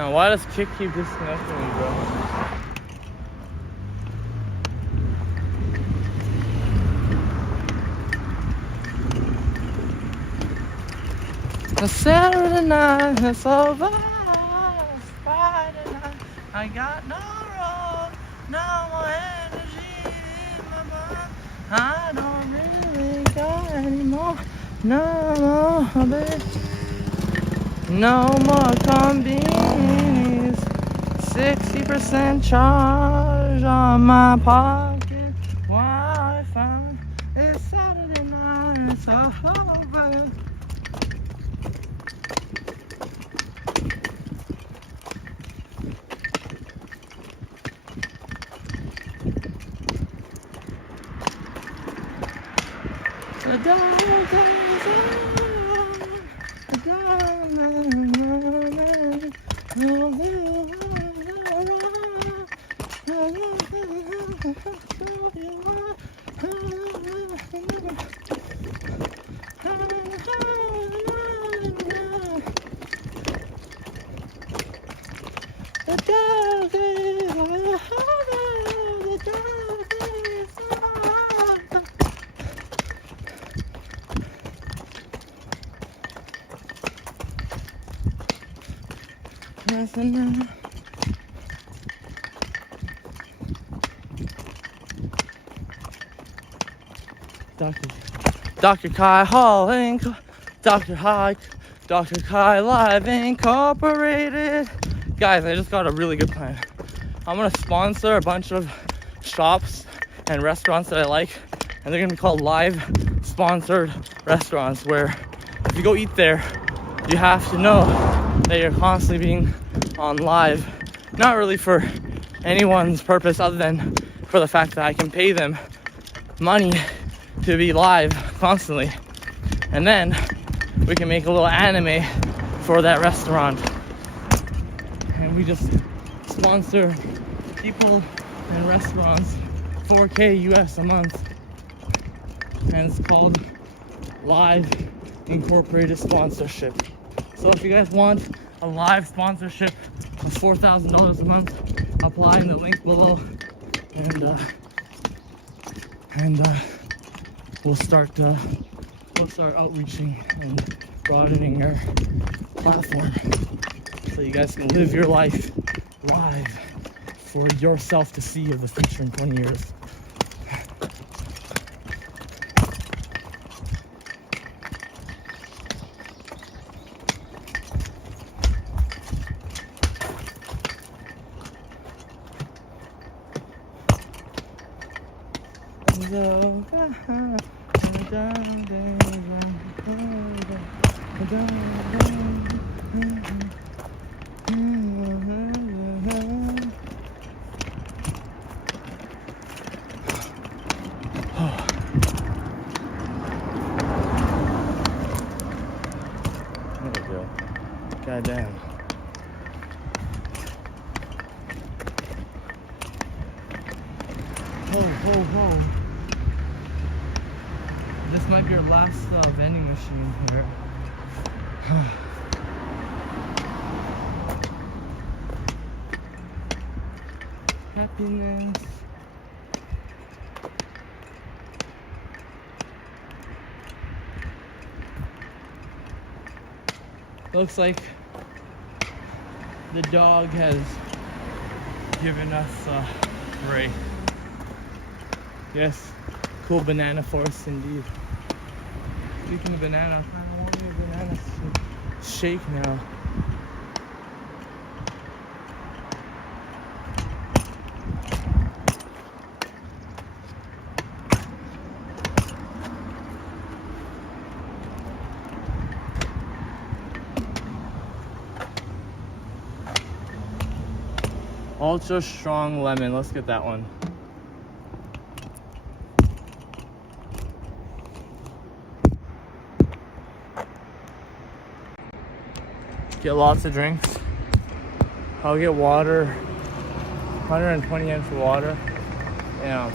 Now, why does Kick keep disconnecting me, bro? It's Saturday night, it's over. It's Friday night. I got no road, no more energy in my mind. I don't really got any more. No more, baby. No more convenience. 60% charge on my pocket Wi-Fi. It's Saturday night, it's all over. The dog is Dr. Kai Hall Inc. Dr. Kai Live Incorporated. Guys, I just got a really good plan. I'm gonna sponsor a bunch of shops and restaurants that I like, and they're gonna be called live sponsored restaurants, where if you go eat there, you have to know that you're constantly being on live. Not really for anyone's purpose other than for the fact that I can pay them money to be live constantly, and then we can make a little anime for that restaurant, and we just sponsor people and restaurants 4K US a month, and it's called live incorporated sponsorship. So if you guys want a live sponsorship of $4,000 a month, apply in the link below, and we'll start outreaching and broadening our platform so you guys can live your life live for yourself to see of the future in 20 years. God damn. Ho, ho, ho. This might be our last vending machine here. Happiness. Looks like the dog has given us a break. Yes, cool banana forest indeed. Speaking of banana, I want me a banana shake now. Ultra strong lemon, let's get that one. Get lots of drinks. I'll get water, 120 yen for water. Yeah.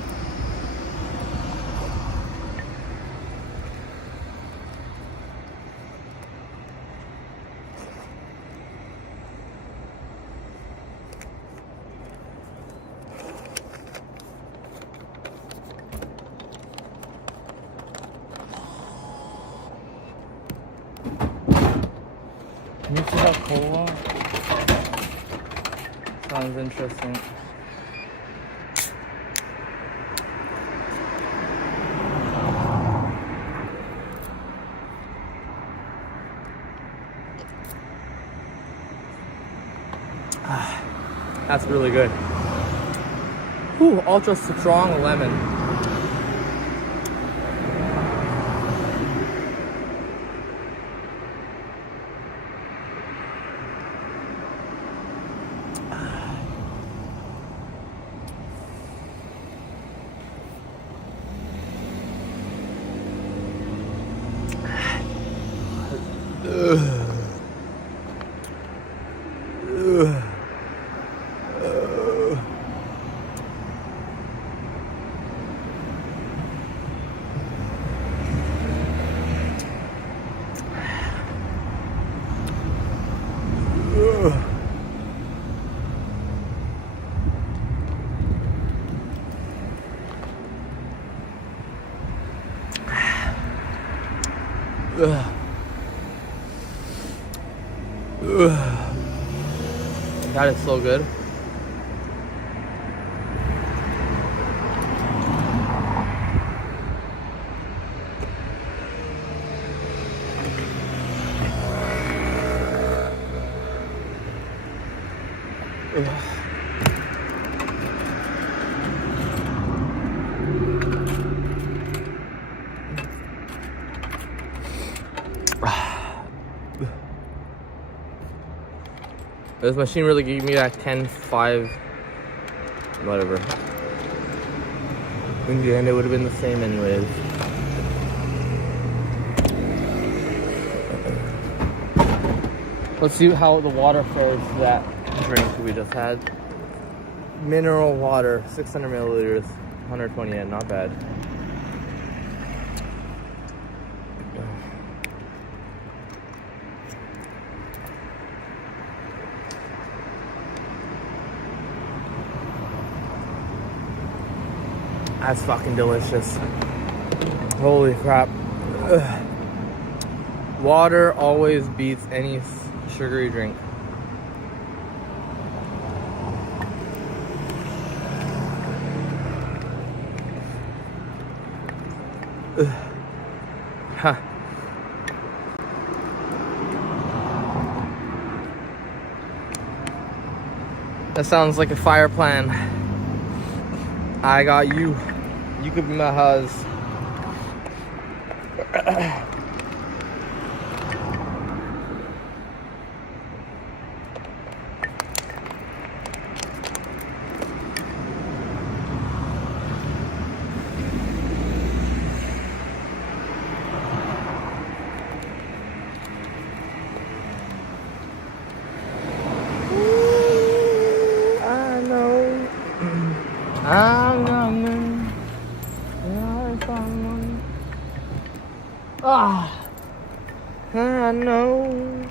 Cola. Sounds interesting. That's really good. Ooh, ultra strong lemon. That is so good. This machine really gave me that 10-5, whatever. In the end, it would have been the same anyways. Let's see how the water fares to that drink we just had. Mineral water, 600 milliliters, 120 yen, not bad. That's fucking delicious. Holy crap. Ugh. Water always beats any sugary drink. Ugh. Huh. That sounds like a fire plan. I got you. You could be my huz. I know.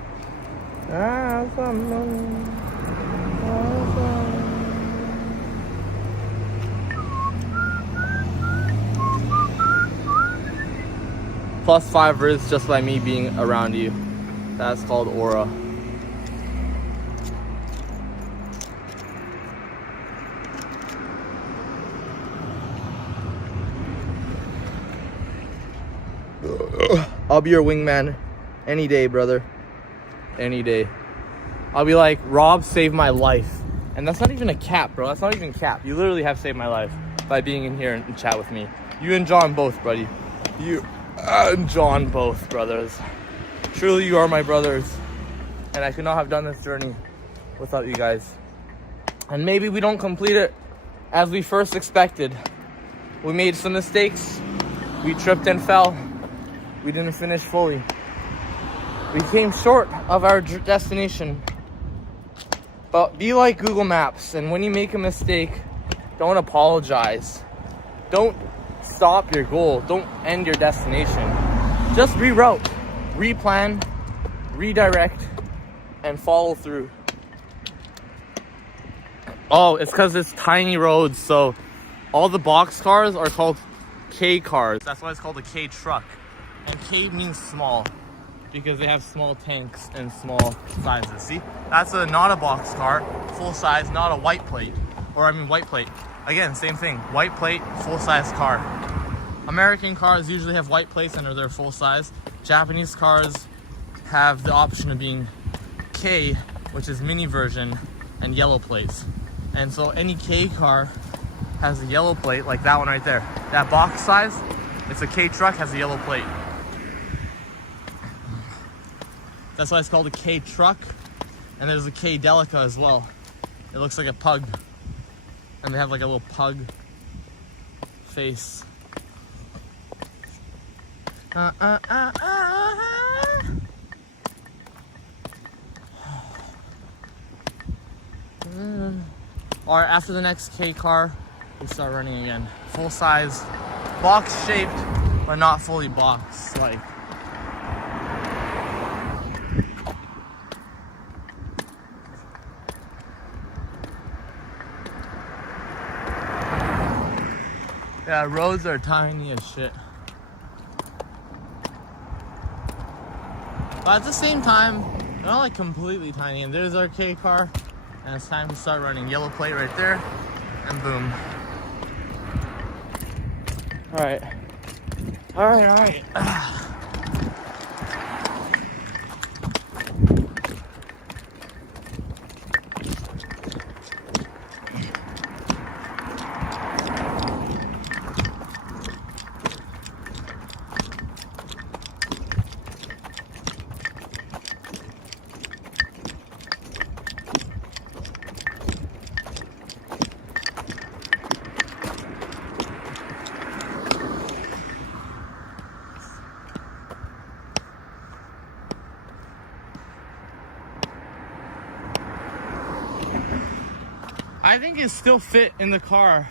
+5 Riz just by me being around you. That's called aura. I'll be your wingman any day, brother. Any day. I'll be like, Rob saved my life. And that's not even a cap, bro. That's not even cap. You literally have saved my life by being in here and chat with me. You and John both, buddy. You and John both, brothers. Truly, you are my brothers. And I could not have done this journey without you guys. And maybe we don't complete it as we first expected. We made some mistakes. We tripped and fell. We didn't finish fully. We came short of our destination. But be like Google Maps, and when you make a mistake, don't apologize. Don't stop your goal. Don't end your destination. Just reroute, replan, redirect, and follow through. Oh, it's because it's tiny roads, so all the box cars are called K cars. That's why it's called a K truck. And K means small. because they have small tanks and small sizes. See, that's not a box car, full size, not a white plate, or I mean white plate. Again, same thing, white plate, full size car. American cars usually have white plates and they're full size. Japanese cars have the option of being K, which is mini version, and yellow plates. And so any K car has a yellow plate, like that one right there. That box size, it's a K truck, has a yellow plate. That's why it's called a K truck. And there's a K Delica as well. It looks like a pug. And they have like a little pug face. Or after the next K car, we start running again. Full size, box shaped, but not fully boxed. Like, yeah, roads are tiny as shit. But at the same time, they're not like completely tiny. And there's our K car. And it's time to start running. Yellow plate right there. And boom. Alright. Alright. I think it still fit in the car,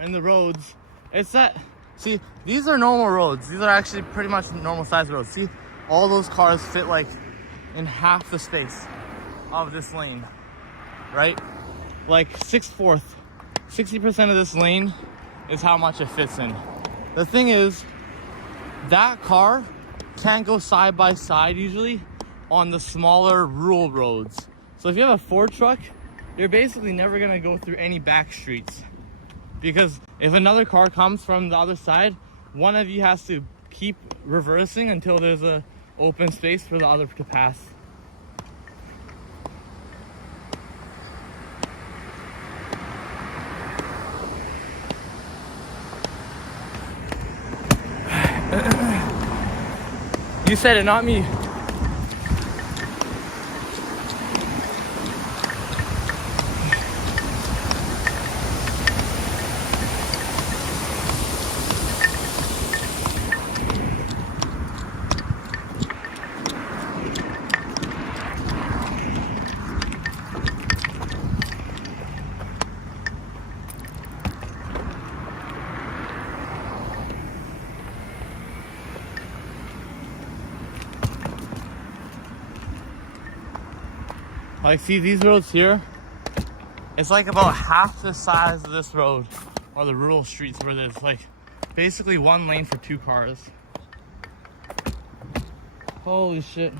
in the roads. It's that, see, these are normal roads. These are actually pretty much normal size roads. See, all those cars fit like in half the space of this lane, right? Like 6/4, 60% of this lane is how much it fits in. The thing is, that car can't go side by side usually on the smaller rural roads. So if you have a Ford truck, you're basically never gonna go through any back streets, because if another car comes from the other side, one of you has to keep reversing until there's a open space for the other to pass. You said it, not me. Like, see these roads here? It's like about half the size of this road, or the rural streets where there's like basically one lane for 2 cars. Holy shit.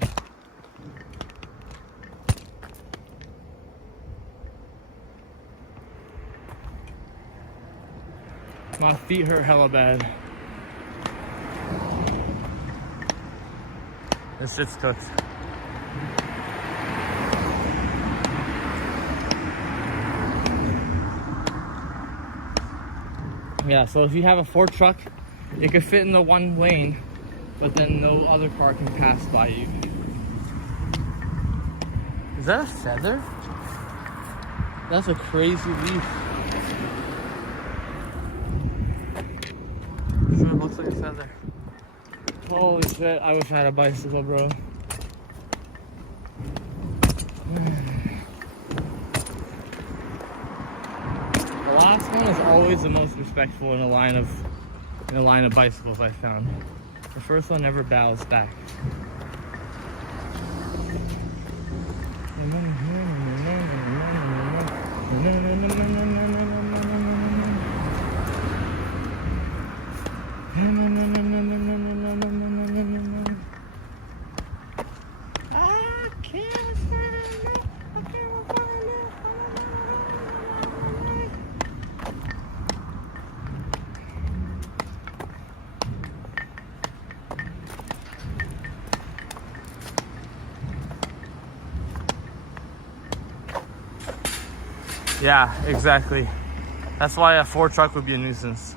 My feet hurt hella bad. This shit's cooked. Yeah, so if you have a Ford truck, it could fit in the one lane, but then no other car can pass by you. Is that a feather? That's a crazy leaf. This one looks like a feather. Holy shit, I wish I had a bicycle, bro. The last one is always the most respectful in a line of bicycles I found. The first one never bows back. Yeah, exactly. That's why a Ford truck would be a nuisance.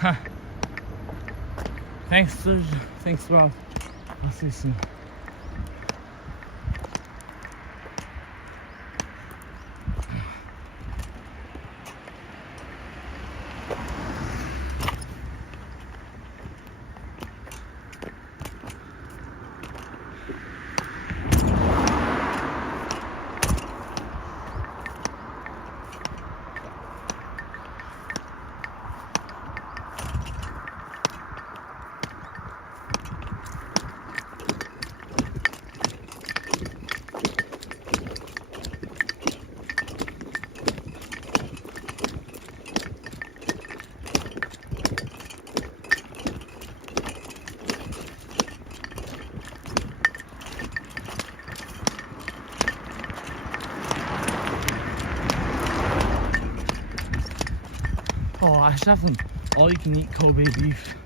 Huh. Thanks, Serge. Thanks, Rob. I'll see you soon. Oh, I should have some all-you-can-eat Kobe beef.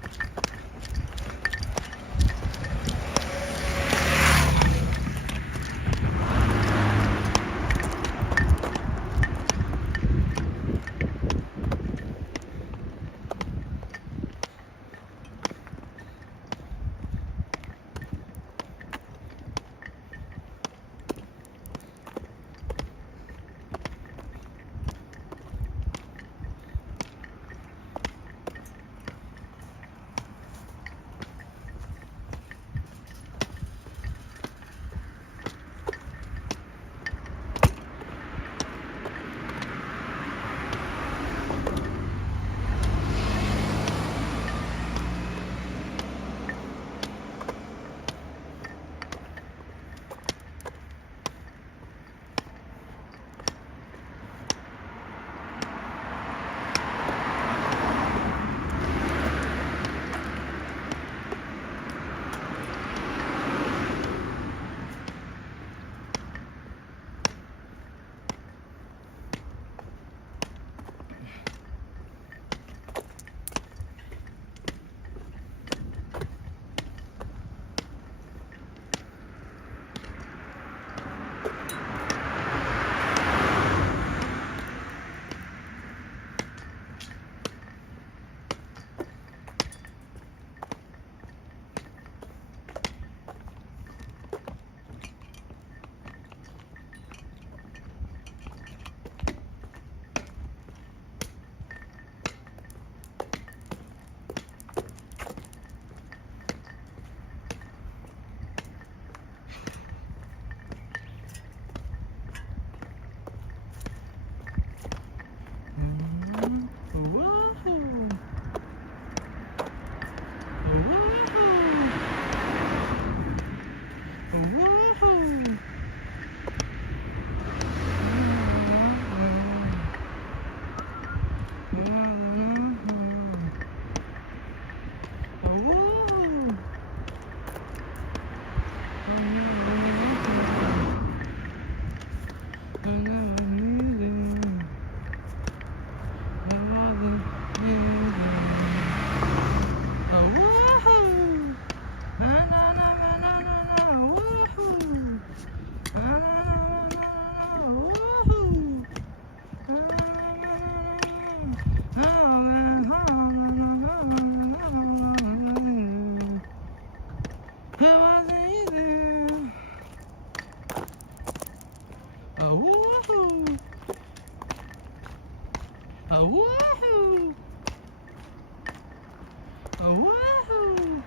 Woohoo!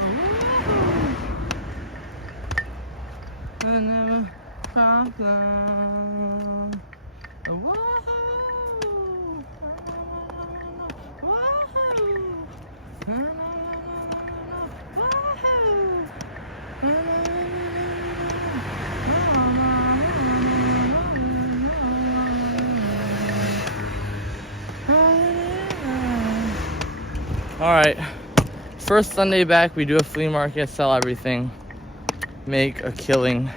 Woohoo! No problem. Woohoo! Woohoo! Alright, first Sunday back, we do a flea market, sell everything, make a killing.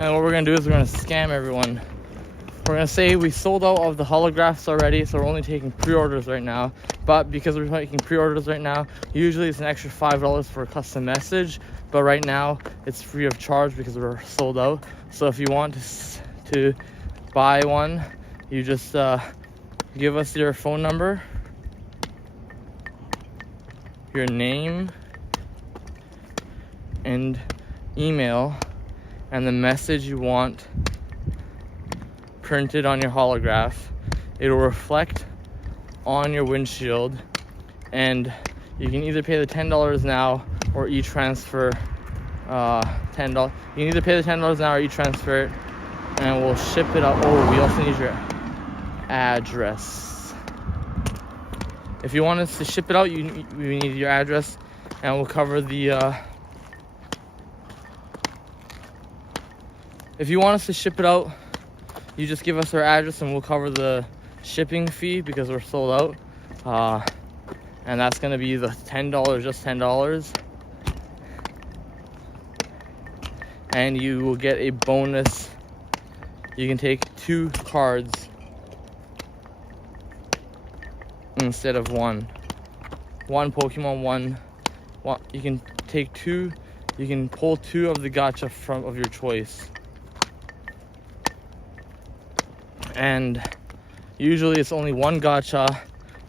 And what we're gonna do is we're gonna scam everyone. We're gonna say we sold out of the holographs already, so we're only taking pre-orders right now. But because we're taking pre-orders right now, usually it's an extra $5 for a custom message. But right now it's free of charge because we're sold out. So if you want to buy one, you just give us your phone number, your name, and email, and the message you want printed on your holograph. It'll reflect on your windshield, and you can either pay the $10 now or e-transfer $10. You can either pay the $10 now or e-transfer it, and we'll ship it out. Oh, we also need your address. If you want us to ship it out, we need your address, and we'll cover the if you want us to ship it out, you just give us our address and we'll cover the shipping fee because we're sold out. And that's gonna be the $10, just $10. And you will get a bonus. You can take 2 cards instead of one. One Pokemon, one. You can take 2. You can pull 2 of the gacha of your choice. And usually it's only 1 gacha,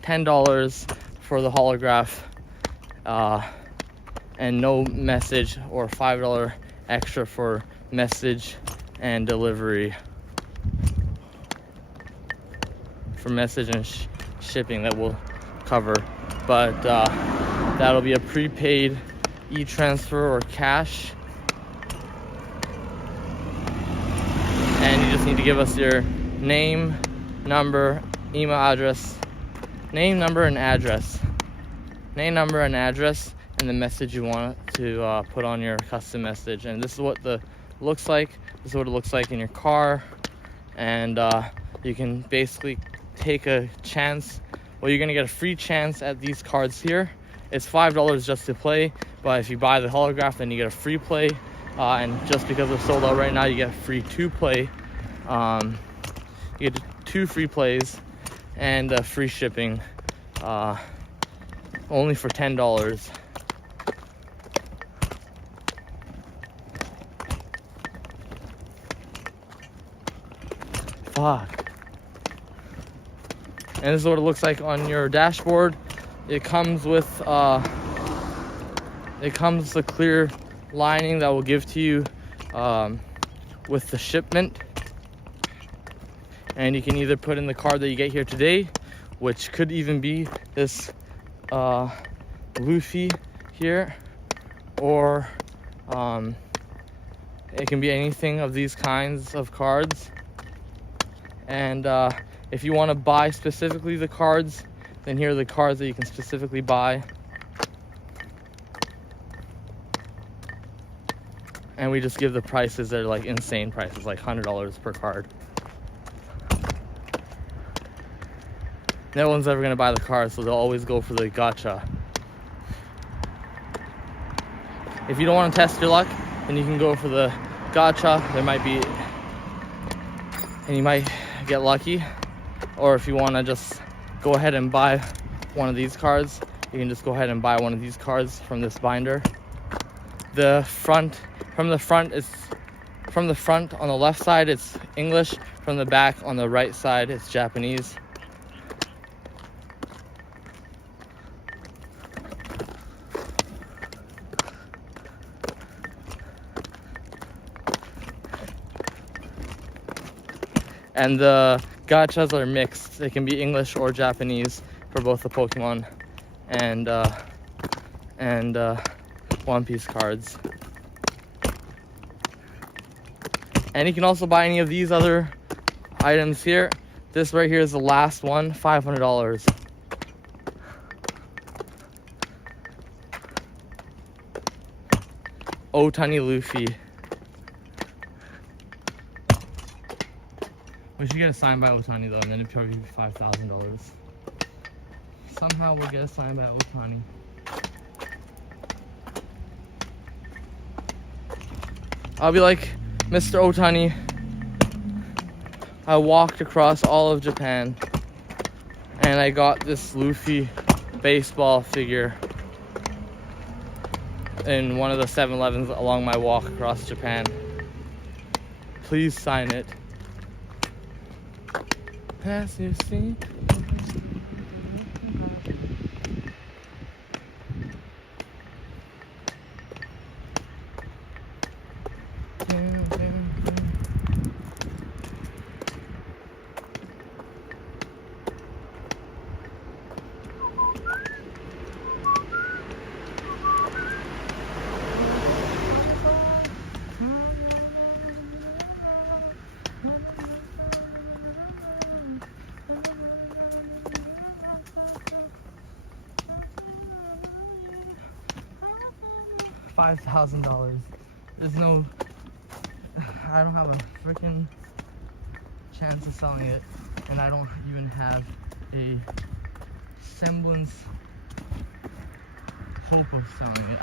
$10 for the holograph, and no message, or $5 extra for message and delivery, for message and shipping that we'll cover. But that'll be a prepaid e-transfer or cash, and you just need to give us your name, number, email address, name, number, and address, and the message you want to put on your custom message. And this is what looks like. This is what it looks like in your car. And you can basically take a chance. Well, you're gonna get a free chance at these cards here. It's $5 just to play, but if you buy the holograph, then you get a free play. And just because they're sold out right now, you get a free 2 play. You get 2 free plays and free shipping, only for $10. Fuck. And this is what it looks like on your dashboard. It comes with a clear lining that will give to you with the shipment. And you can either put in the card that you get here today, which could even be this Luffy here, or it can be anything of these kinds of cards. And if you want to buy specifically the cards, then here are the cards that you can specifically buy. And we just give the prices that are like insane prices, like $100 per card. No one's ever gonna buy the cards, so they'll always go for the gacha. If you don't want to test your luck, then you can go for the gacha. There might be, and you might get lucky. Or if you want to just go ahead and buy one of these cards, you can just go ahead and buy one of these cards from this binder. From the front on the left side it's English, from the back on the right side it's Japanese. And the gachas are mixed. They can be English or Japanese for both the Pokemon and One Piece cards. And you can also buy any of these other items here. This right here is the last one, $500. Otani Luffy. We should get a signed by Otani though, and then it'd probably be $5,000. Somehow we'll get a signed by Otani. I'll be like, Mr. Otani, I walked across all of Japan and I got this Luffy baseball figure in one of the 7-Elevens along my walk across Japan. Please sign it. As you see. $5,000. There's no, I don't have a freaking chance of selling it, and I don't even have a semblance hope of selling it.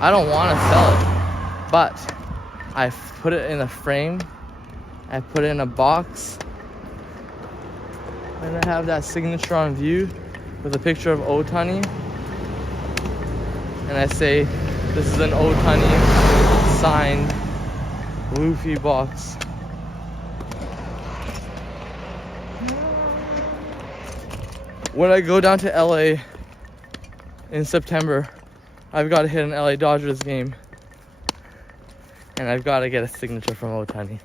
I don't want to sell it, but I put it in a frame, I put it in a box, and I have that signature on view with a picture of Otani, and I say, this is an Otani signed Luffy box. When I go down to LA in September, I've got to hit an LA Dodgers game, and I've got to get a signature from Otani.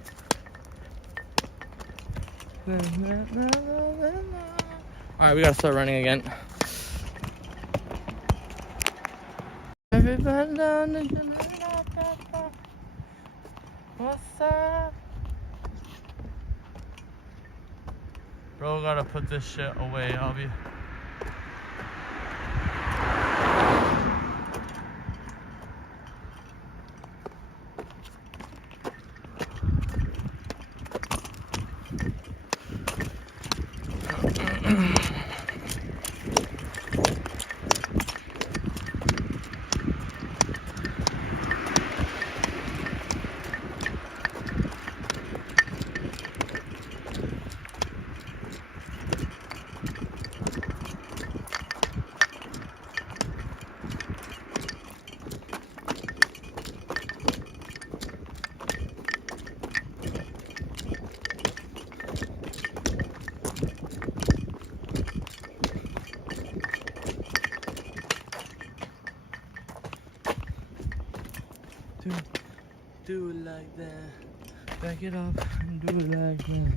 Alright, we gotta start running again. Everybody down the what's up? Bro, gotta put this shit away. I'll be. like that. Back it up and do it like that.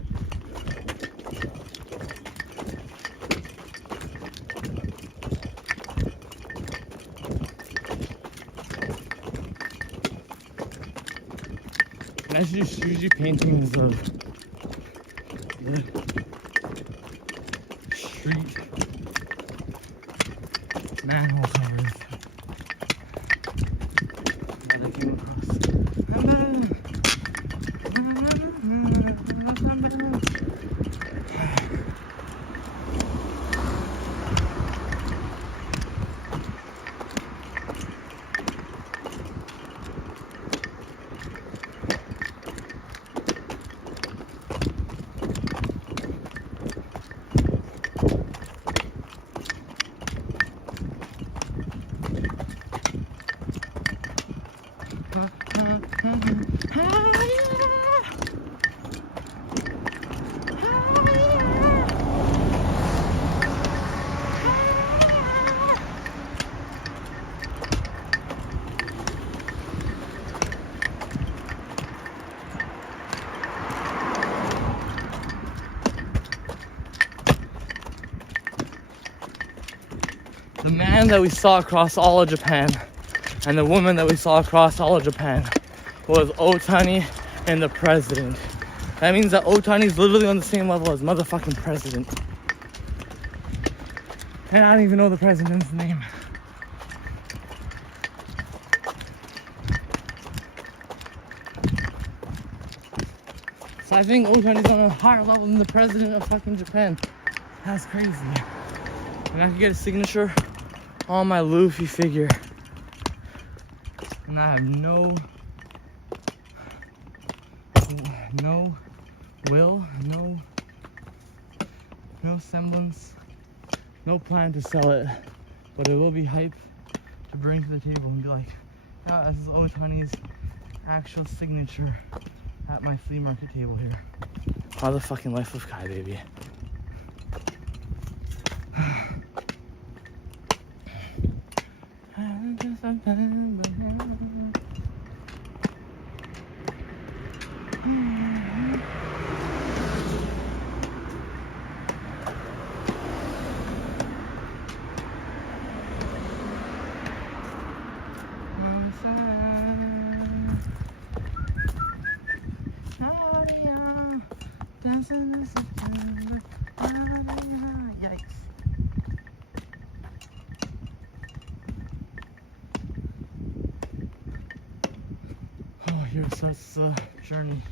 And I should just usually paintings of the street manhole covers that I came across. The man that we saw across all of Japan and the woman that we saw across all of Japan was Otani and the president. That means that Otani is literally on the same level as motherfucking president. And I don't even know the president's name. So I think Otani's on a higher level than the president of fucking Japan. That's crazy. And I could get a signature on my Luffy figure. And I have no will, no semblance, no plan to sell it. But it will be hype to bring to the table and be like, ah, this is Otani's actual signature at my flea market table here. How the fucking life of Kai, baby. Yikes. Oh, here starts the journey.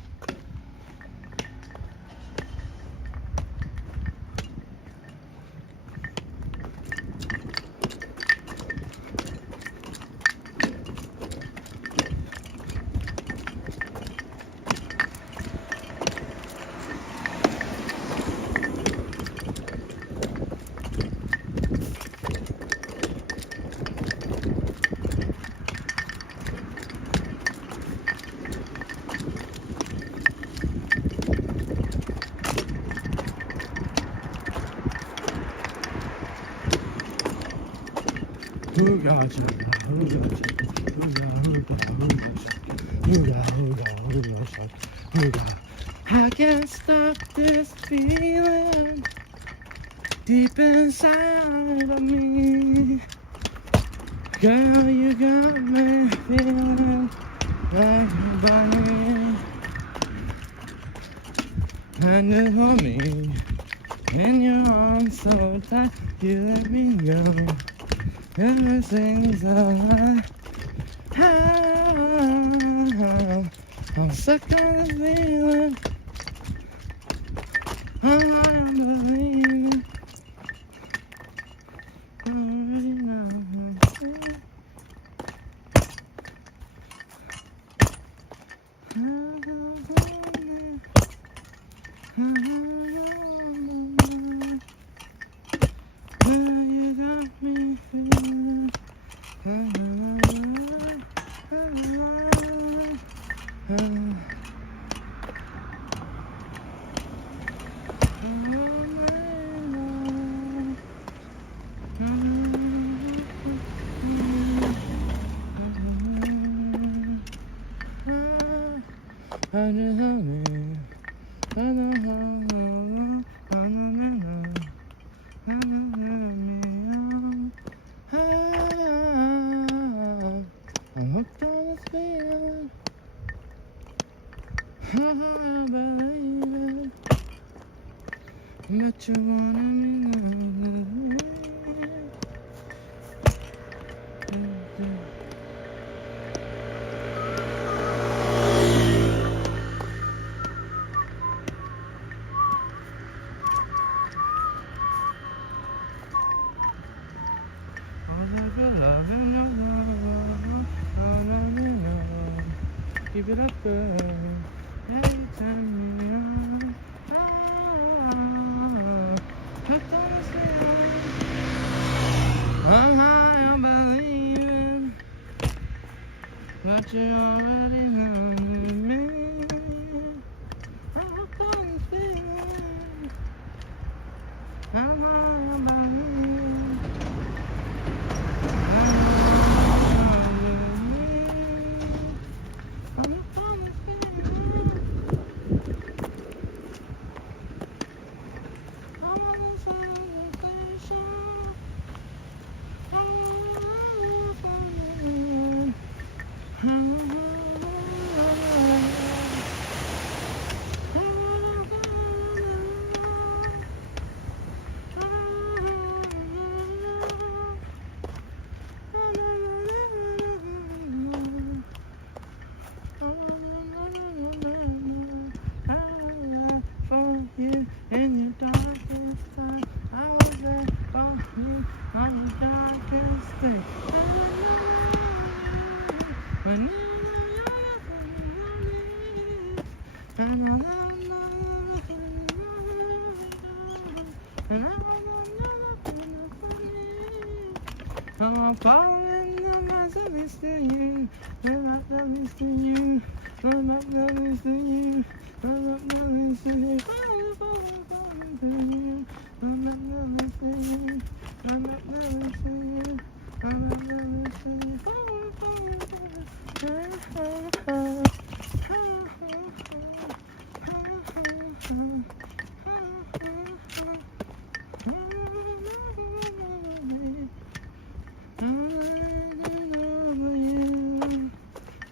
Who got you? Who got you? Who got? I can't stop this feeling deep inside of me. Girl, you got me feeling like a bunny. And you hold me in your arms so tight, you let me go. Everything's alright. I'm stuck on this feeling. I'm believing. I already know. You got me feeling. Oh, I'm hooked on this feeling. I believe it. But you wanna me keep it up, girl. Every time you're hooked on this feeling. I'm high on believing, but you already know me. I'm hooked on this feeling. I'm high on believing. I'm hooked on this feeling. I'm on this sensation. For you in your darkest time, I was there for you on your darkest day. When you I'm falling on my service to you. I'm up the list to you. I'm up the list to you. I'm up the list to you. I'm up the list to you. I'm up the list to you. I'm up the list to you.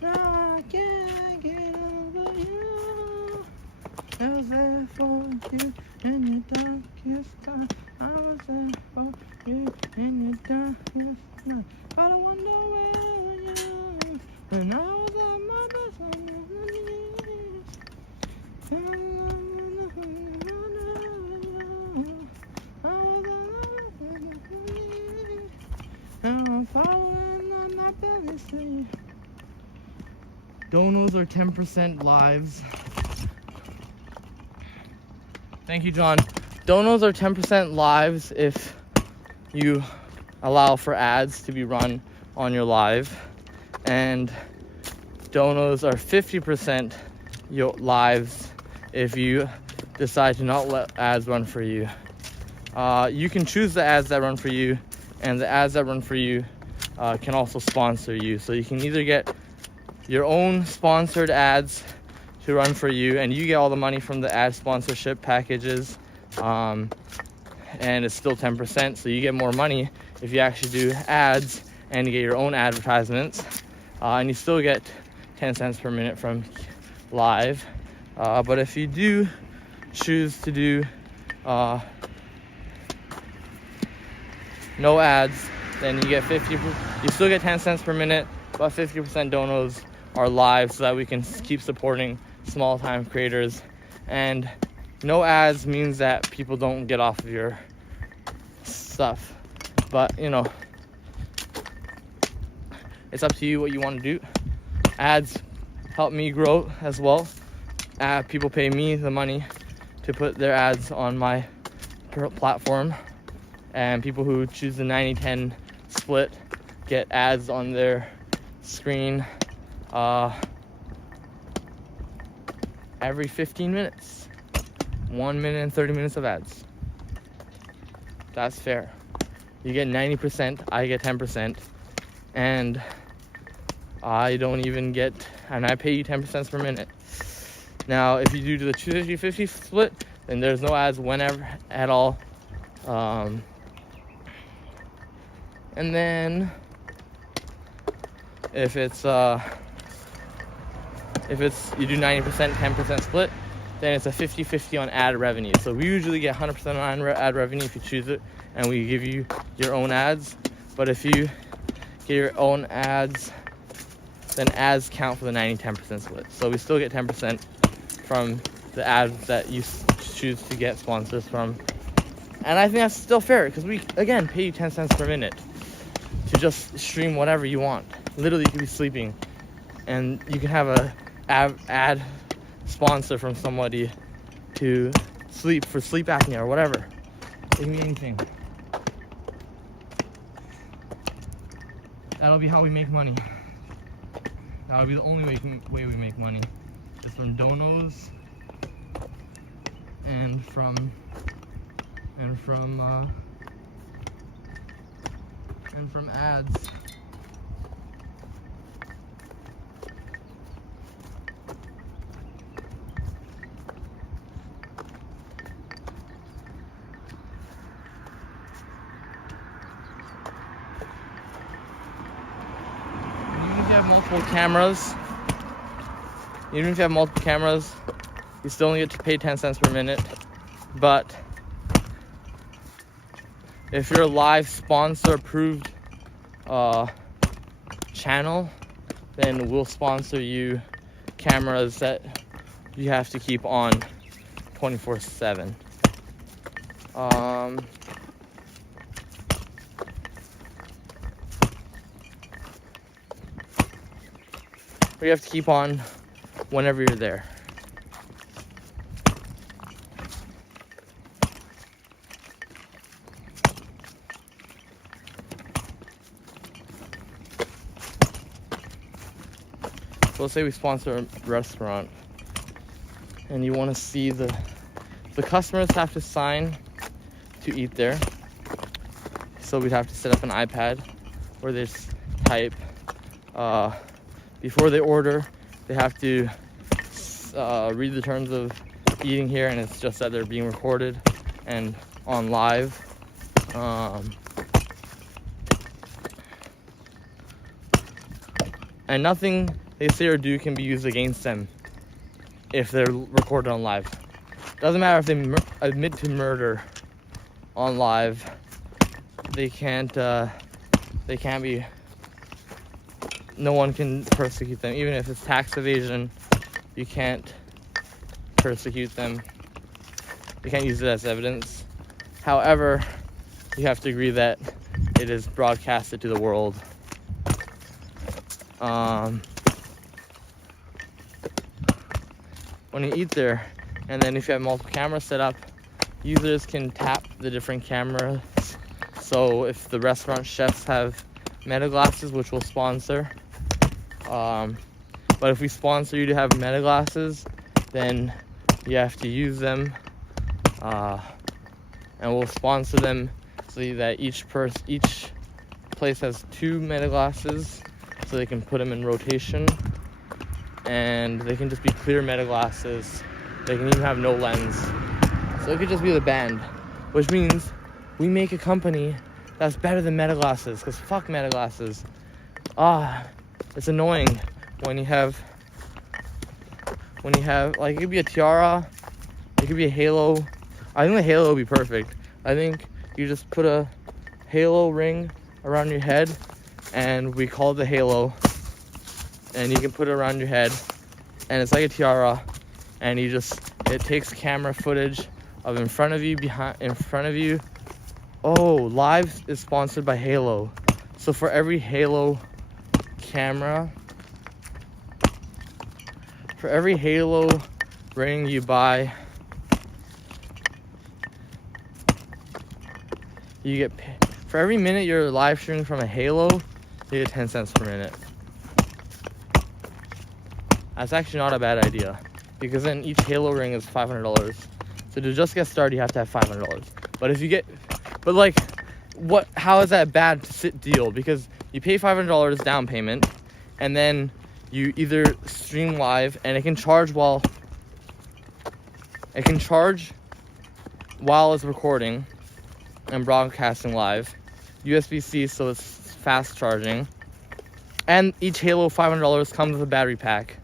Now I can't get over you. I was there for you in your darkest time. I was there for you in your darkest night. But I wonder where were you when I was at my best on your knees. I'm falling on my belly sleep. Donos are 10% lives. Thank you, John. Donos are 10% lives if you allow for ads to be run on your live. And donos are 50% lives if you decide to not let ads run for you. You can choose the ads that run for you, and the ads that run for you can also sponsor you. So you can either get your own sponsored ads to run for you, and you get all the money from the ad sponsorship packages, and it's still 10%, so you get more money if you actually do ads and you get your own advertisements, and you still get 10 cents per minute from live. But if you do choose to do no ads, then you get you still get 10 cents per minute, but 50% donos are live, so that we can keep supporting small time creators. And no ads means that people don't get off of your stuff, but you know, it's up to you what you want to do. Ads help me grow as well. People pay me the money to put their ads on my platform, and people who choose the 90-10 split get ads on their screen every 15 minutes. 1 minute and 30 minutes of ads. That's fair. You get 90%, I get 10%, and I don't even get, and I pay you 10% per minute. Now, if you do the 50-50 split, then there's no ads whenever at all. And then if it's you do 90%, 10% split, then it's a 50-50 on ad revenue. So we usually get 100% on ad revenue if you choose it, and we give you your own ads. But if you get your own ads, then ads count for the 90-10% split. So we still get 10% from the ads that you choose to get sponsors from. And I think that's still fair, because we, again, pay you 10 cents per minute to just stream whatever you want. Literally, you could be sleeping, and you can have a ad sponsor from somebody to sleep for sleep apnea or whatever. It can be anything. That'll be how we make money. That'll be the only way we make money. Is from donos and from ads. Even if you have multiple cameras, you still only get to pay 10 cents per minute. But if you're a live sponsor approved channel, then we'll sponsor you cameras that you have to keep on 24/7. You have to keep on whenever you're there. So let's say we sponsor a restaurant, and you want to see the customers have to sign to eat there. So we'd have to set up an iPad where they just type before they order, they have to read the terms of eating here, and it's just that they're being recorded and on live. And nothing they say or do can be used against them if they're recorded on live. Doesn't matter if they admit to murder on live, they can't be. No one can persecute them. Even if it's tax evasion, you can't persecute them. You can't use it as evidence. However, you have to agree that it is broadcasted to the world. When you eat there, and then if you have multiple cameras set up, users can tap the different cameras. So if the restaurant chefs have Meta glasses, which we'll sponsor, but if we sponsor you to have Meta glasses, then you have to use them, and we'll sponsor them so that each place has 2 Meta glasses, so they can put them in rotation, and they can just be clear Meta glasses. They can even have no lens, so it could just be the band, which means we make a company that's better than Meta glasses, because fuck Meta glasses. It's annoying when you have like, it could be a tiara, it could be a halo. I think the halo would be perfect. I think you just put a halo ring around your head, and we call it the halo, and you can put it around your head, and it's like a tiara, and it takes camera footage of in front of you, in front of you. Live is sponsored by Halo. So for every Halo camera, for every Halo ring you buy, you get for every minute you're live streaming from a Halo, you get 10 cents per minute. That's actually not a bad idea, because then each Halo ring is $500. So to just get started, you have to have $500. How is that a bad deal? Because you pay $500 down payment, and then you either stream live, and it can charge while It can charge while it's recording and broadcasting live. USB-C, so it's fast charging. And each Halo $500 comes with a battery pack.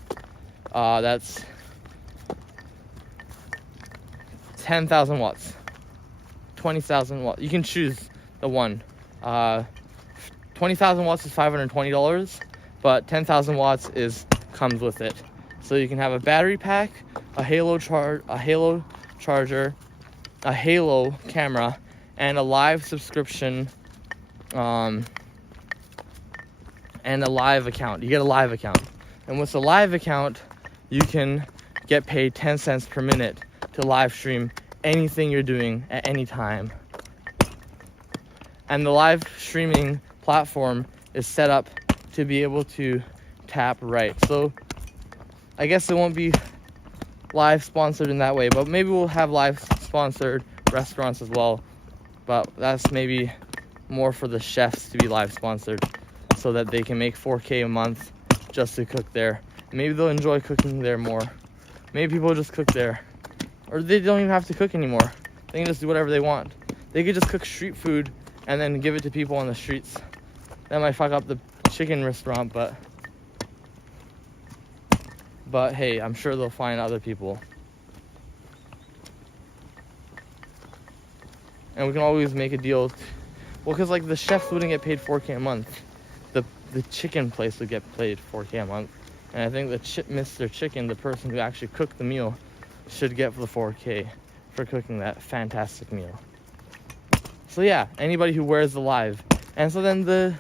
That's 10,000 watts, 20,000 watts. You can choose the one. 20,000 watts is $520, but 10,000 watts comes with it. So you can have a battery pack, a Halo charger, a Halo camera, and a live subscription, and a live account. You get a live account, and with the live account, you can get paid 10 cents per minute to live stream anything you're doing at any time. And the live streaming platform is set up to be able to tap right. So I guess it won't be live sponsored in that way, but maybe we'll have live sponsored restaurants as well. But that's maybe more for the chefs to be live sponsored so that they can make $4K a month just to cook there. Maybe they'll enjoy cooking there more. Maybe people just cook there. Or they don't even have to cook anymore. They can just do whatever they want. They could just cook street food and then give it to people on the streets. That might fuck up the chicken restaurant, but hey, I'm sure they'll find other people. And we can always make a deal. Well, because like the chefs wouldn't get paid $4K a month. The chicken place would get paid $4K a month. And I think Mr. Chicken, the person who actually cooked the meal, should get the $4K for cooking that fantastic meal. So yeah, anybody who wears the live. And so then the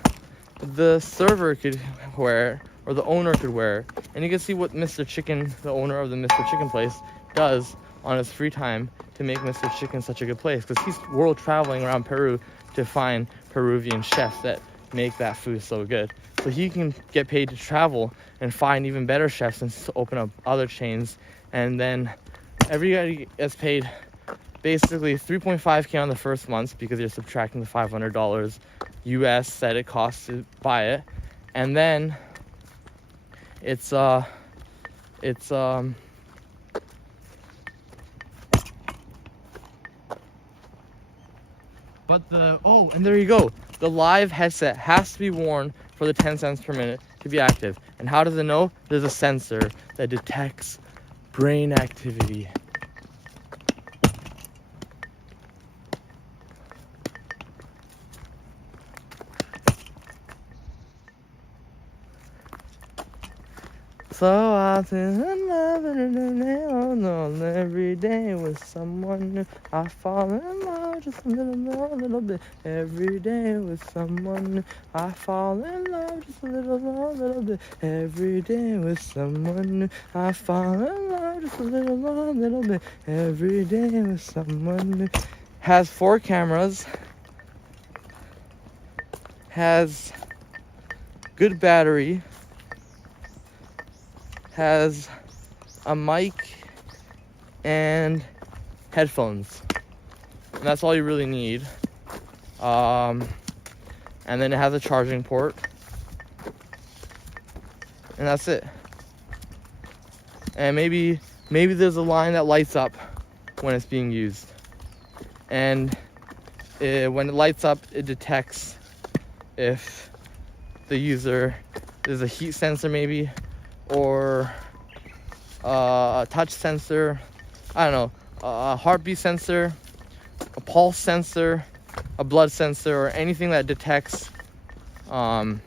server could wear it, or the owner could wear it. And you can see what Mr. Chicken, the owner of the Mr. Chicken place, does on his free time to make Mr. Chicken such a good place. Because he's world traveling around Peru to find Peruvian chefs that make that food so good. So he can get paid to travel and find even better chefs and to open up other chains. And then everybody gets paid basically $3.5K on the first month because you're subtracting the $500 US that it costs to buy it. And then it's and there you go. The live headset has to be worn for the 10 cents per minute to be active. And how does it know? There's a sensor that detects brain activity. So I feel in love and every day with someone new. I fall in love just a little bit. Every day with someone new. I fall in love just a little bit. Every day with someone new. I fall in love just a little bit. Every day with someone new. Has 4 cameras. Has good battery. Has a mic and headphones, and that's all you really need. And then it has a charging port, and that's it. And maybe there's a line that lights up when it's being used, and when it lights up, it detects if the user, there's a heat sensor maybe, or a touch sensor, I don't know, a heartbeat sensor, a pulse sensor, a blood sensor, or anything that detects brain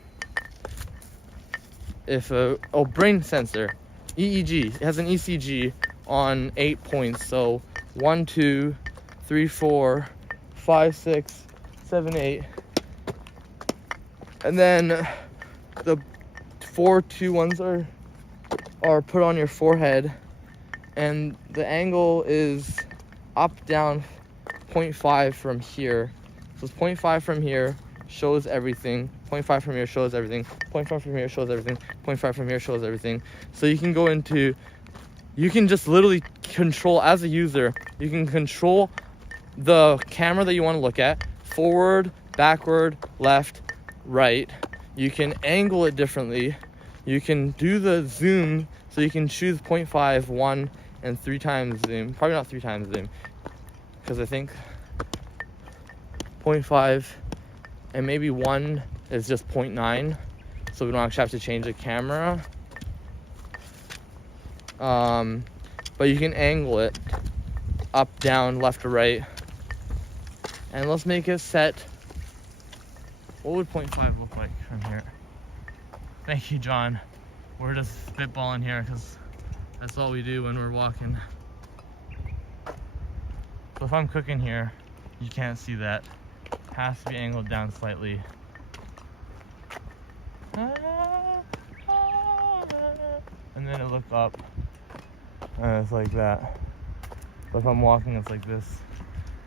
sensor, EEG. It has an ECG on 8 points, so 1, 2, 3, 4, 5, 6, 7, 8, and then the 4 2 ones are put on your forehead, and the angle is up down 0.5 from here. So it's 0.5 from here, shows everything. 0.5 from here shows everything. 0.5 from here shows everything. 0.5 from here shows everything. So you can just literally control, as a user, you can control the camera that you want to look at, forward, backward, left, right. You can angle it differently. You can do the zoom, so you can choose 0.5, 1, and 3 times zoom. Probably not 3 times zoom, because I think 0.5 and maybe 1 is just 0.9, so we don't actually have to change the camera. But you can angle it up, down, left, or right. And let's make it set. What would 0.5 look like from here? Thank you, John. We're just spitballing here because that's all we do when we're walking. So if I'm cooking here, you can't see that. It has to be angled down slightly. And then it look up, and it's like that. But if I'm walking, it's like this.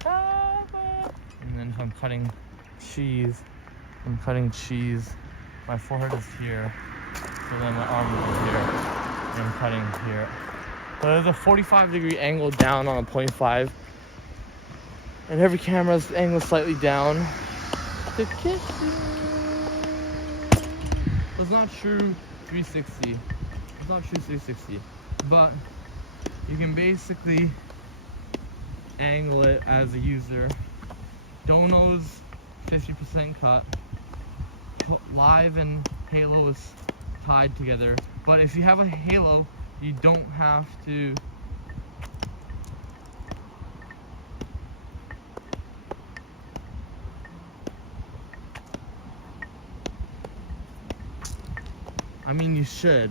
And then if I'm cutting cheese, my forehead is here, so then my arm is here, and I'm cutting here. So there's a 45-degree angle down on a 0.5, and every camera's angled slightly down to kiss you. So it's not true 360. It's not true 360, but you can basically angle it as a user. Dono's 50% cut. Live and halo is tied together, but if you have a halo, you don't have to you should.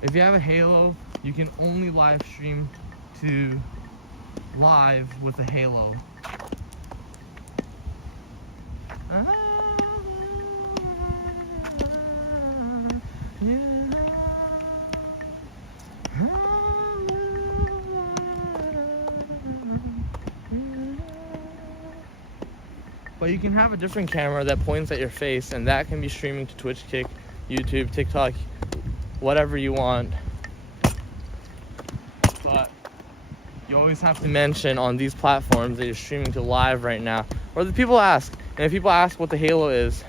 If you have a halo, you can only live stream to live with a halo. But you can have a different camera that points at your face, and that can be streaming to Twitch, Kick, YouTube, TikTok, whatever you want. But you always have to mention on these platforms that you're streaming to live right now. Or the people ask, and if people ask what the halo is,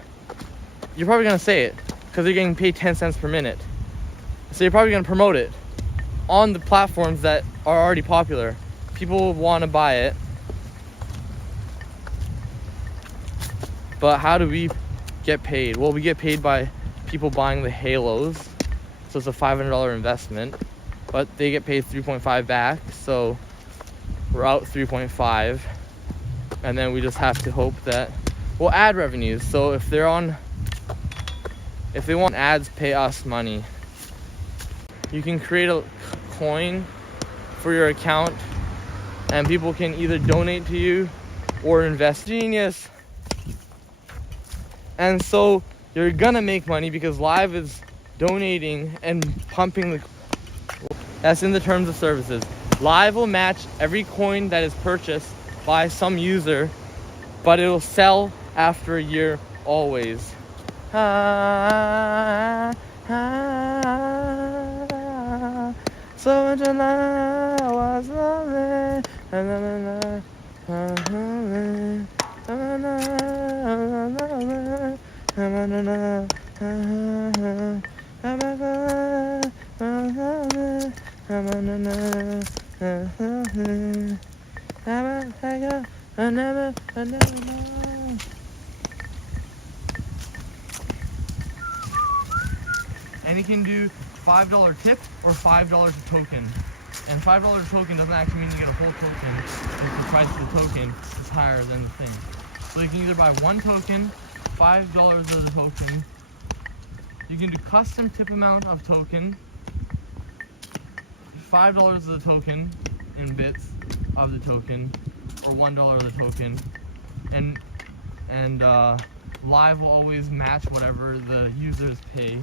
you're probably gonna say it because you're getting paid 10 cents per minute. So you're probably gonna promote it on the platforms that are already popular. People want to buy it. But how do we get paid? Well, we get paid by people buying the halos. So it's a $500 investment, but they get paid 3.5 back. So we're out 3.5, and then we just have to hope that, well, ad revenues. So if they want ads, pay us money. You can create a coin for your account, and people can either donate to you or invest. Genius. And so you're gonna make money because Live is donating and pumping the. That's in the terms of services. Live will match every coin that is purchased by some user, but it will sell after a year always. So much I was lonely. And you can do $5 tip or $5 a token. And $5 a token doesn't actually mean you get a whole token if the price of the token is higher than the thing. So you can either buy one token, $5 of the token. You can do custom tip amount of token, $5 of the token in bits of the token, or $1 of the token. And Live will always match whatever the users pay.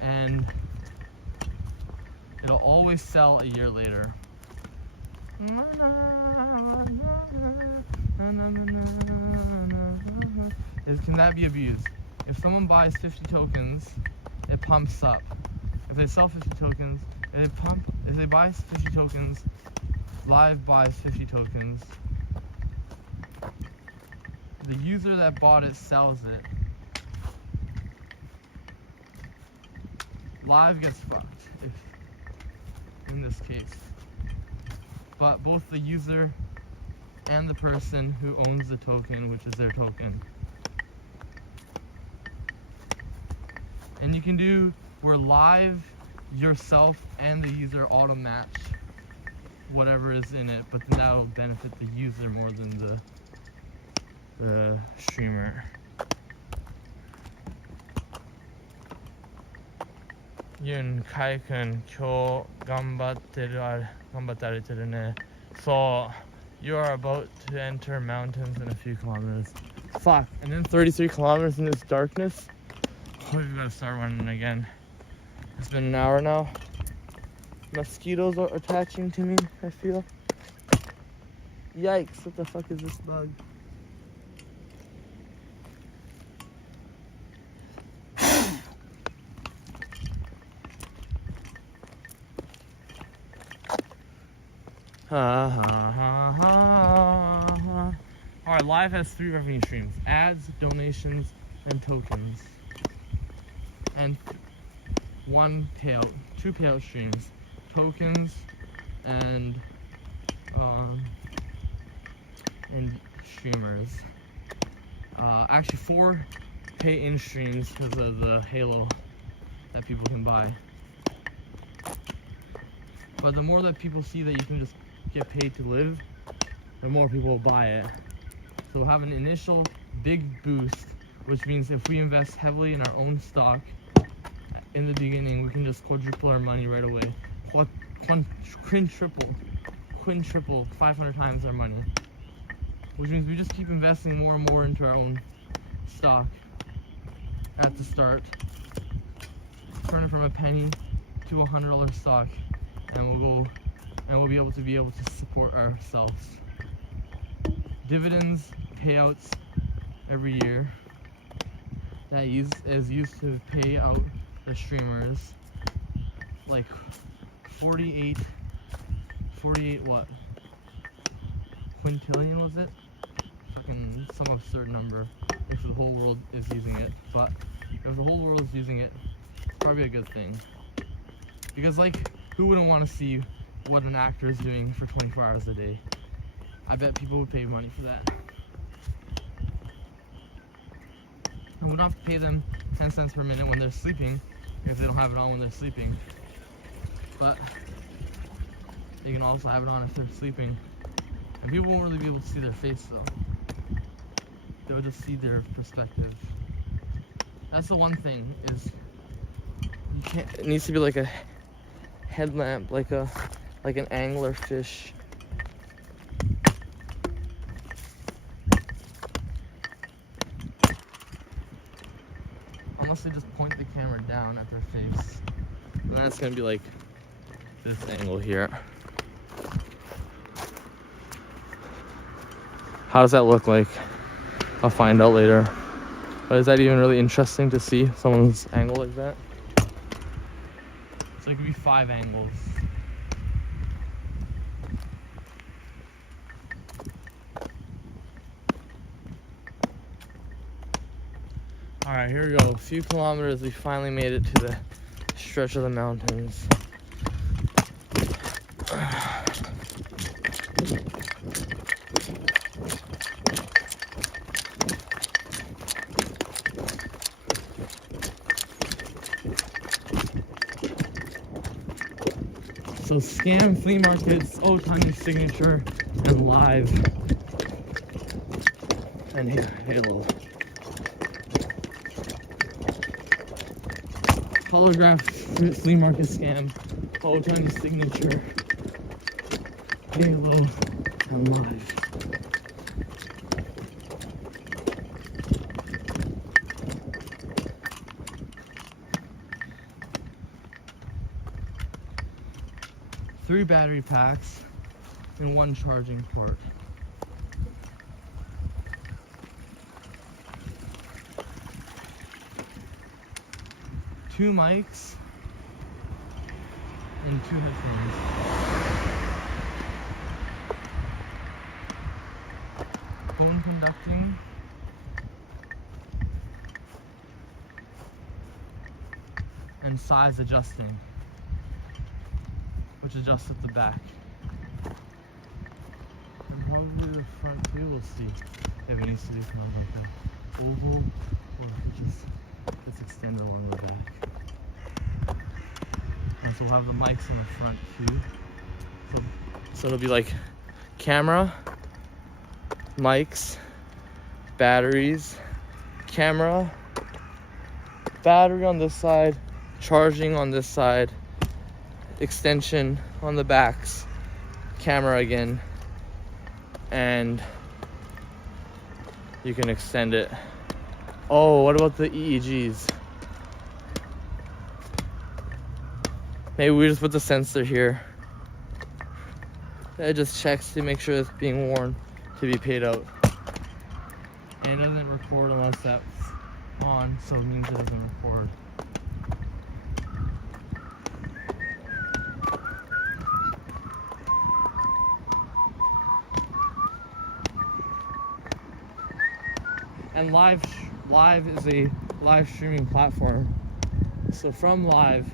And it'll always sell a year later. Can that be abused? If someone buys 50 tokens, it pumps up. If they sell 50 tokens, if they buy 50 tokens, Live buys 50 tokens. The user that bought it sells it. Live gets fucked. in this case, but both the user and the person who owns the token, which is their token. And you can do where live yourself and the user auto match whatever is in it, but then that'll benefit the user more than the streamer. ユン、カイ君、今日頑張ってられてるね。So, you are about to enter mountains in a few kilometers. Fuck, and then 33 kilometers in this darkness? Oh, we've got to start running again. It's been an hour now. Mosquitoes are attaching to me, I feel. Yikes, what the fuck is this bug? Alright, live has 3 revenue streams: ads, donations, and tokens. And 2 payout streams: tokens and streamers. Actually 4 pay-in streams because of the halo that people can buy. But the more that people see that you can just get paid to live, the more people will buy it. So we'll have an initial big boost, which means if we invest heavily in our own stock in the beginning, we can just quadruple our money right away. Quintuple, 500 times our money. Which means we just keep investing more and more into our own stock at the start. Turn it from a penny to $100 stock, and we'll be able to support ourselves. Dividends, payouts every year that is used to pay out the streamers, like 48 what? Quintillion, was it? Fucking some absurd number if the whole world is using it. But if the whole world is using it, it's probably a good thing. Because like, who wouldn't want to see what an actor is doing for 24 hours a day? I bet people would pay money for that. And we don't have to pay them 10 cents per minute when they're sleeping, if they don't have it on when they're sleeping. But they can also have it on if they're sleeping. And people won't really be able to see their face though. They'll just see their perspective. That's the one thing, is you can't, it needs to be like a headlamp, like an angler fish. Unless they just point the camera down at their face. And that's gonna be like this angle here. How does that look like? I'll find out later. But is that even really interesting to see someone's angle like that? So it could be 5 angles. Alright, here we go. A few kilometers, we finally made it to the stretch of the mountains. So scam, flea markets, Tiny Signature, and live, and Halo. Holograph flea market scam, Tiny Signature, Halo, and live. Three battery packs and 1 charging port. Two mics and 2 headphones. Phone conducting. And size adjusting. which adjusts at the back. And probably the front too, we'll see if it needs to do kind of like an oval, or if it just gets extended along the back. And so we'll have the mics on the front too. So it'll be like camera, mics, batteries, camera, battery on this side, charging on this side, extension on the backs, camera again, and you can extend it. Oh, what about the EEGs? Maybe we just put the sensor here. It just checks to make sure it's being worn to be paid out. And it doesn't record unless that's on, so it means it doesn't record. And live is a live streaming platform. So from live,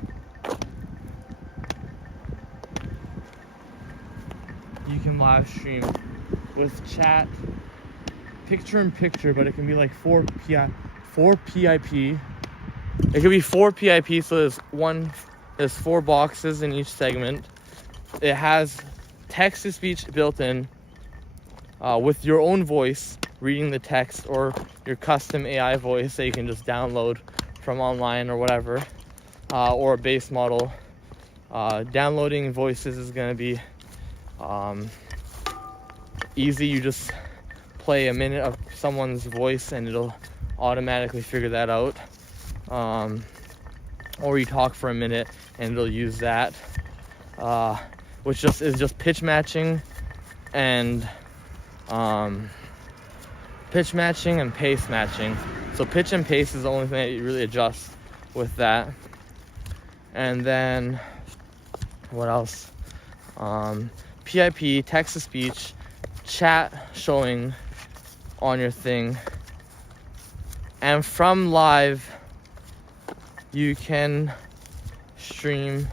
you can live stream with chat, picture in picture, but it can be like 4 PIP. It could be 4 PIP, so there's 4 boxes in each segment. It has text to speech built in, with your own voice reading the text, or your custom AI voice that you can just download from online or whatever, or a base model. Downloading voices is going to be easy. You just play a minute of someone's voice and it'll automatically figure that out. Or you talk for a minute and it'll use that, which is just pitch matching and pace matching. So pitch and pace is the only thing that you really adjust with that. And then what else? PIP, text to speech, chat showing on your thing. And from live, you can stream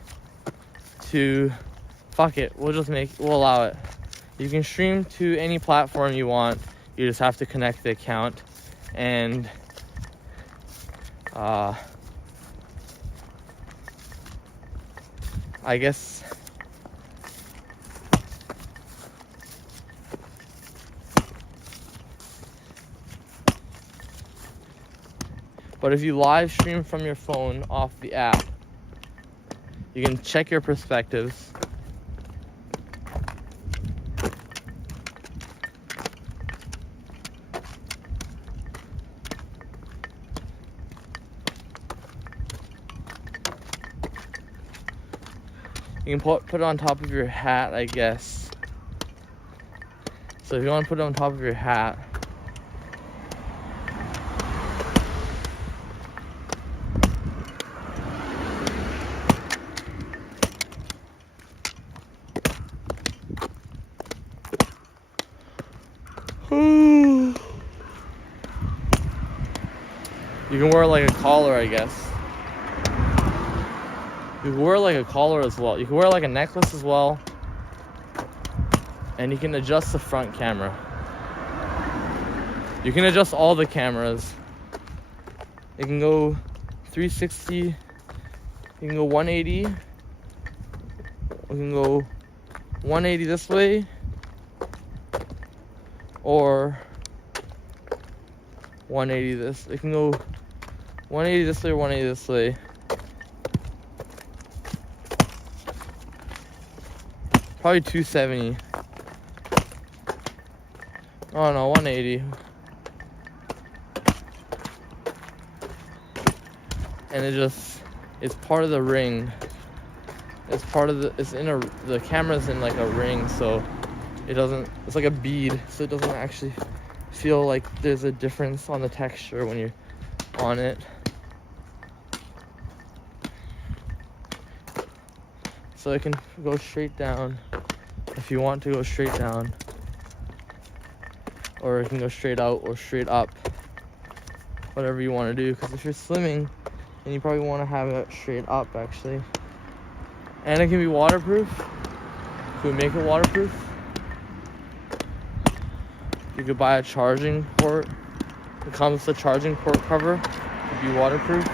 to, we'll allow it. You can stream to any platform you want. You just have to connect the account, and I guess but if you live stream from your phone off the app, you can check your perspectives. You can put it on top of your hat, I guess. So if you want to put it on top of your hat, you can wear like a collar, I guess. You can wear like a collar as well. You can wear like a necklace as well. And you can adjust the front camera. You can adjust all the cameras. It can go 360. You can go 180. You can go 180 this way. Or 180 this. It can go 180 this way or 180 this way. Probably 270. Oh no, 180. And it's part of the ring. It's the camera's in like a ring, so it's like a bead, so it doesn't actually feel like there's a difference on the texture when you're on it. So it can go straight down if you want to go straight down, or it can go straight out or straight up, whatever you want to do. Because if you're swimming, then you probably want to have it straight up actually. And it can be waterproof. Could we make it waterproof? You could buy a charging port. It comes with a charging port cover. It could be waterproof.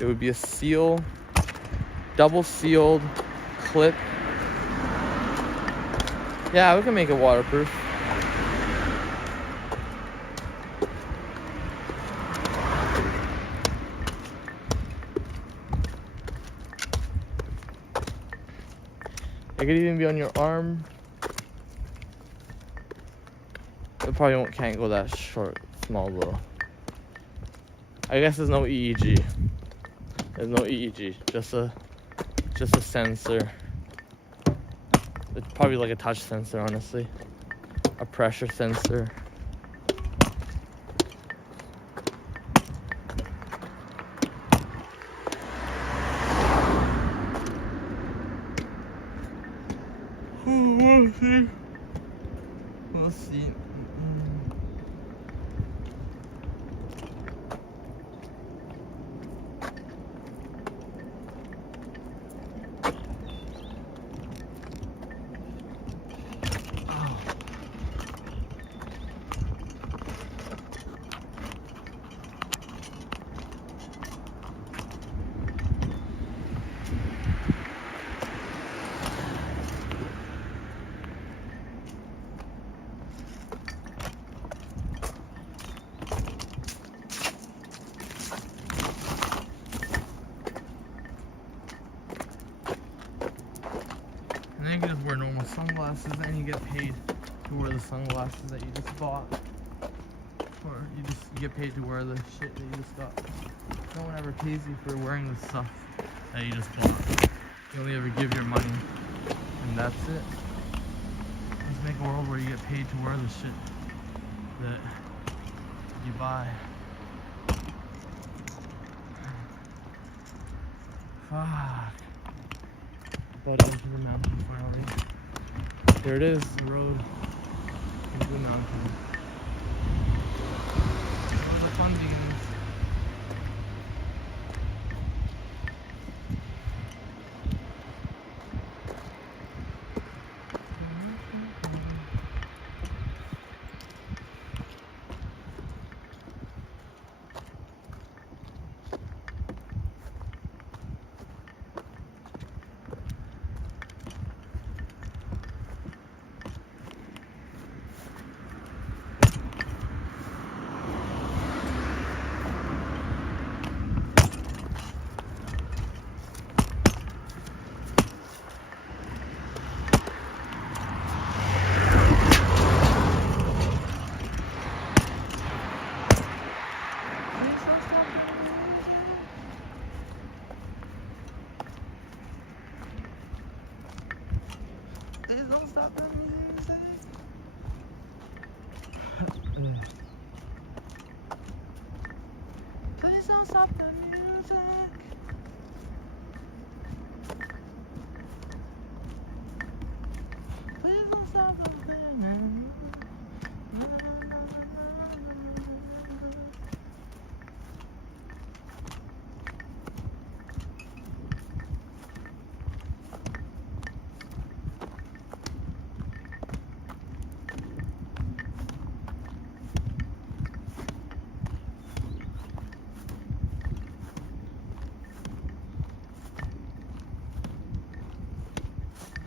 It would be a seal, double sealed clip. Yeah, we can make it waterproof. It could even be on your arm. It probably can't go that small though. I guess there's no EEG. There's no EEG, just a sensor. It's probably like a touch sensor, honestly. A pressure sensor. We'll see. We'll see. And then you can just wear normal sunglasses and you get paid to wear the sunglasses that you just bought. Or you get paid to wear the shit that you just got. No one ever pays you for wearing the stuff that you just bought. You only ever give your money and that's it. Let's make a world where you get paid to wear the shit that you buy. Fuck. But into the mountain finally. There it is, the road into the mountain. Those are fun beginnings. Please don't stop the music. Please don't stop the music. Please don't stop the music.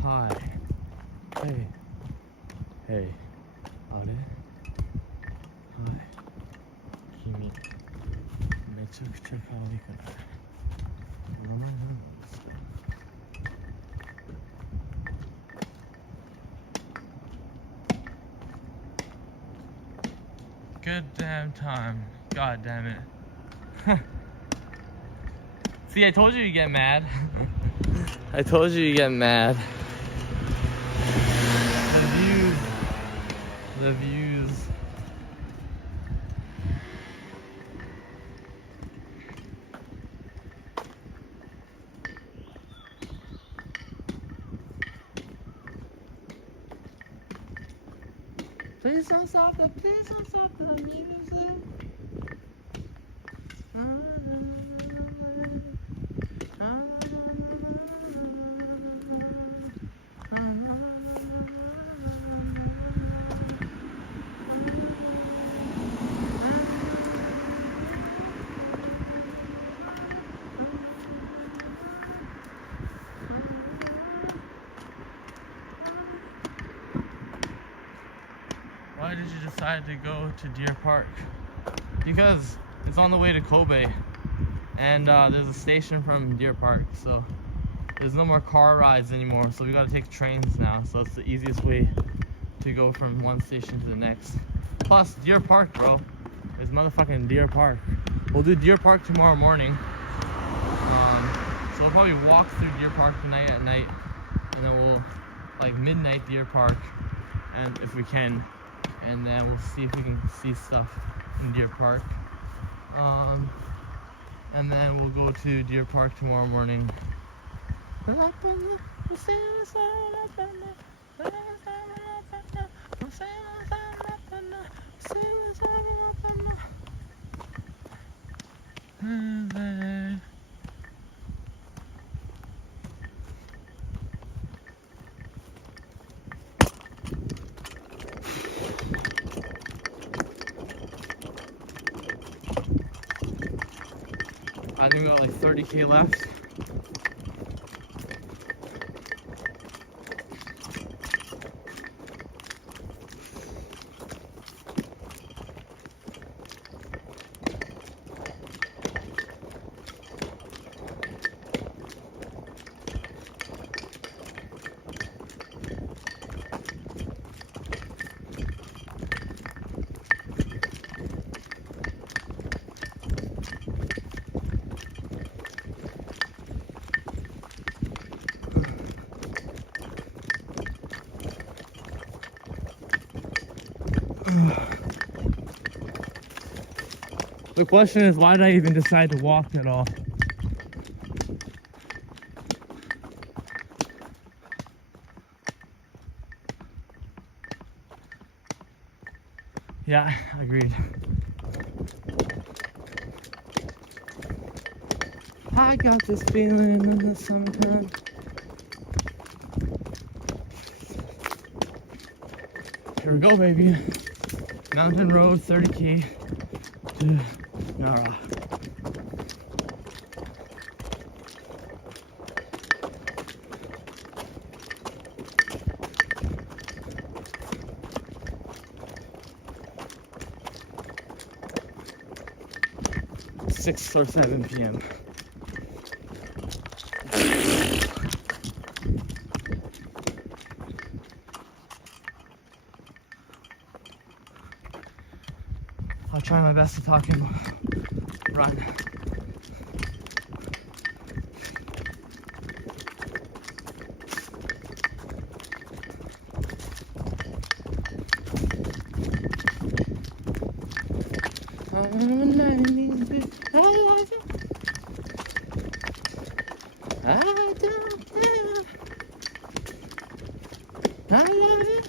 Hi. Hey. Hey. Are? Hi. Kimi. めちゃくちゃ可愛いから。名前なんですか? Good damn time. God damn it. See, I told you you get mad. I told you get mad. The views. Please don't stop the music. Why did you decide to go to Deer Park? Because it's on the way to Kobe, and there's a station from Deer Park, so there's no more car rides anymore, so we gotta take trains now, so it's the easiest way to go from one station to the next. Plus, Deer Park, bro. There's motherfucking Deer Park. We'll do Deer Park tomorrow morning. So I'll probably walk through Deer Park tonight at night, and then we'll, like, midnight Deer Park, and if we can, and then we'll see if we can see stuff in Deer Park. And then we'll go to Deer Park tomorrow morning. I think we got like 30K left. The question is, why did I even decide to walk at all? Yeah, agreed. I got this feeling in the summertime. Here we go, baby. Mountain road, 30K to Nara. It's 6 or 7 p.m. I'll try my best to talk and run. I love it.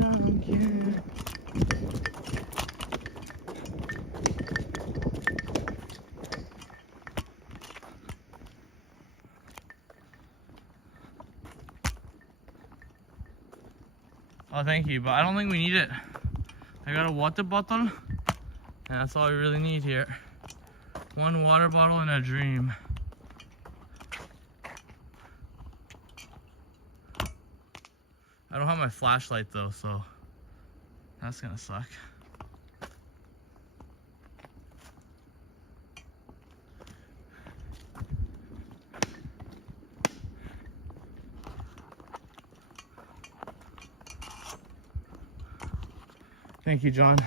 I don't care. Oh, thank you, but I don't think we need it. I got a water bottle, and that's all we really need here. One water bottle and a dream. I don't have my flashlight though, so that's gonna suck. Thank you, John.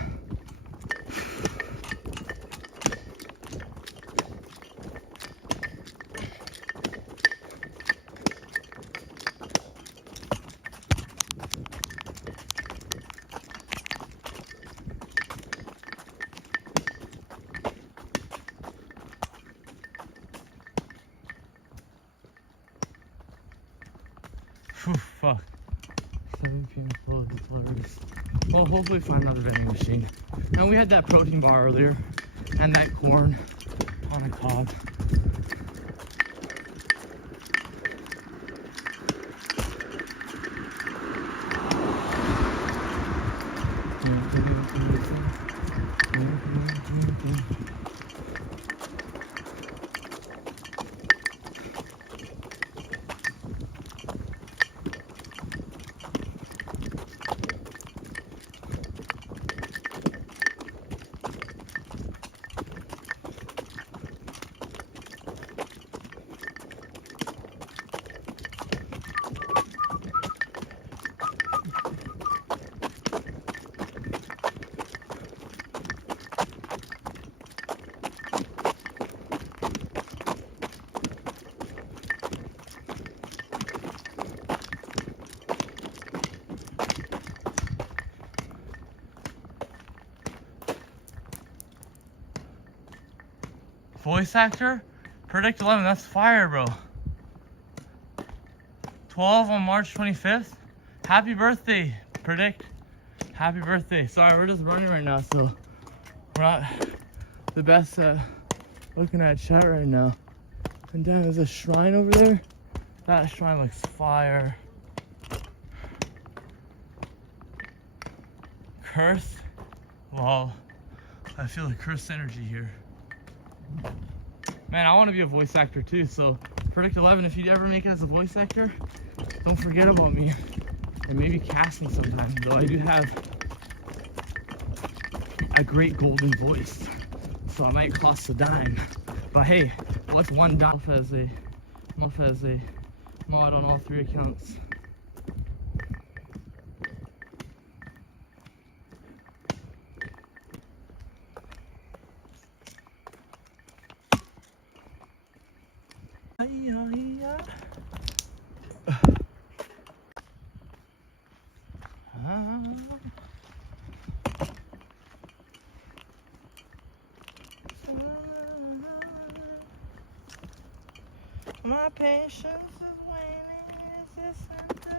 Fuck. 7 p.m. close. It's hilarious. Well, hopefully find another vending machine. And we had that protein bar earlier, and that corn on a cob. Voice actor? Predict 11, that's fire, bro. 12 on March 25th. Happy birthday, Predict. Happy birthday. Sorry, we're just running right now, so we're not the best at looking at chat right now. And then there's a shrine over there. That shrine looks fire. Curse? Well, I feel a cursed energy here. Man, I want to be a voice actor too, so Predict 11, if you ever make it as a voice actor, don't forget about me. And maybe casting sometime, though I do have a great golden voice, so I might cost a dime. But hey, what's one dime as a mod on all 3 accounts? My patience is waning, is this entertaining?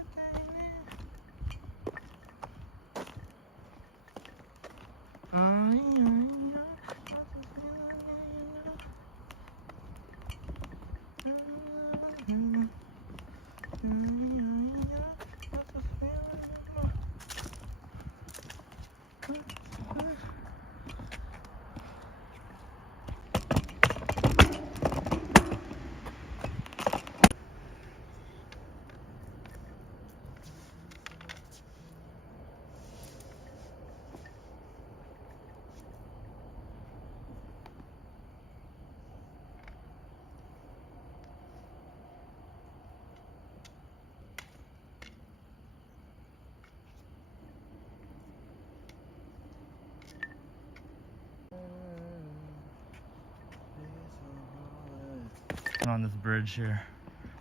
On this bridge here,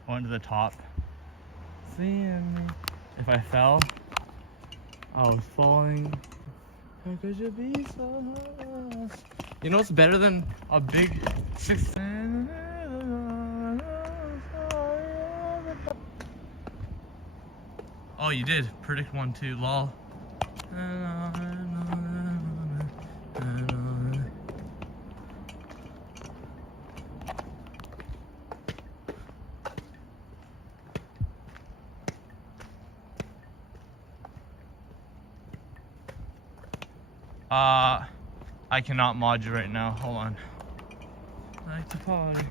I went to the top. Seeing me. If I fell, I was falling. How could you be so hard? You know what's better than a big 6? Oh, you did predict 1 too, lol. I cannot mod you right now. Hold on. I like to party.